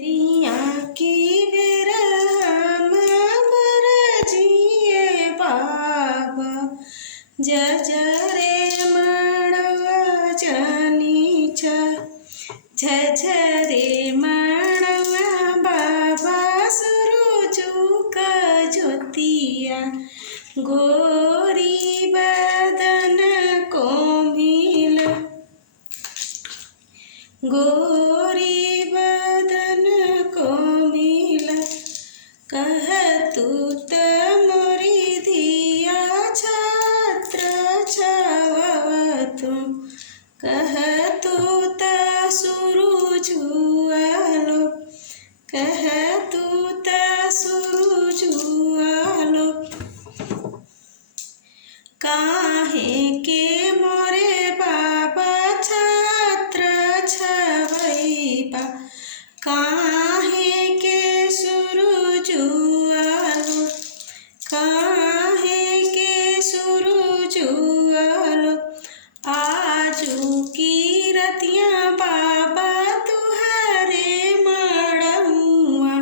रिया की विरहम बरजिए बाबा जजरे मणवा जनी झझरे मणवा बाबा सुरुजु का ज्योतिया गोरी बदन कोमिल गोरी बदन कोमिल कह तू त मोरी धिया छात्र छवतु कह तू त सुरुजुआलो कह तू त सुरुजुआलो काहे के मोरे बाबा छात्र छवैबा काहे के सुरुजुआलो काहे के सुरुजुआलो आजू की रतिया बाबा तुहरे मड़ुआ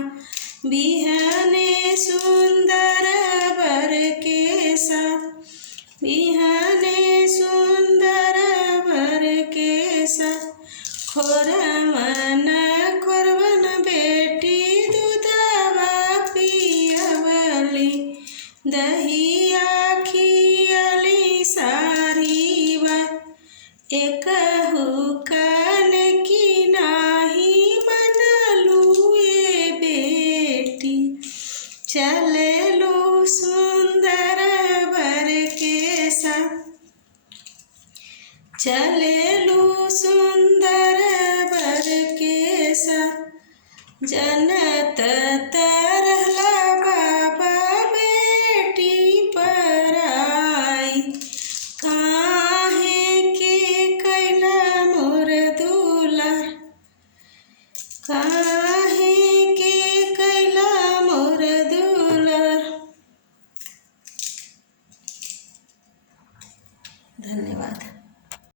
बिहने सुंदर बर के साथ बिहने सुंदर बर के साथ खोरवन बेटी दूधवा पियवली दहिया खियली सारी बात एकहु कान की नाही बनलू ये बेटी चललू सुंदर बर के साथ चललू सुंदर बर के साथ जनत तरला बाबा बेटी पराई काहे के कैला मोर दुलार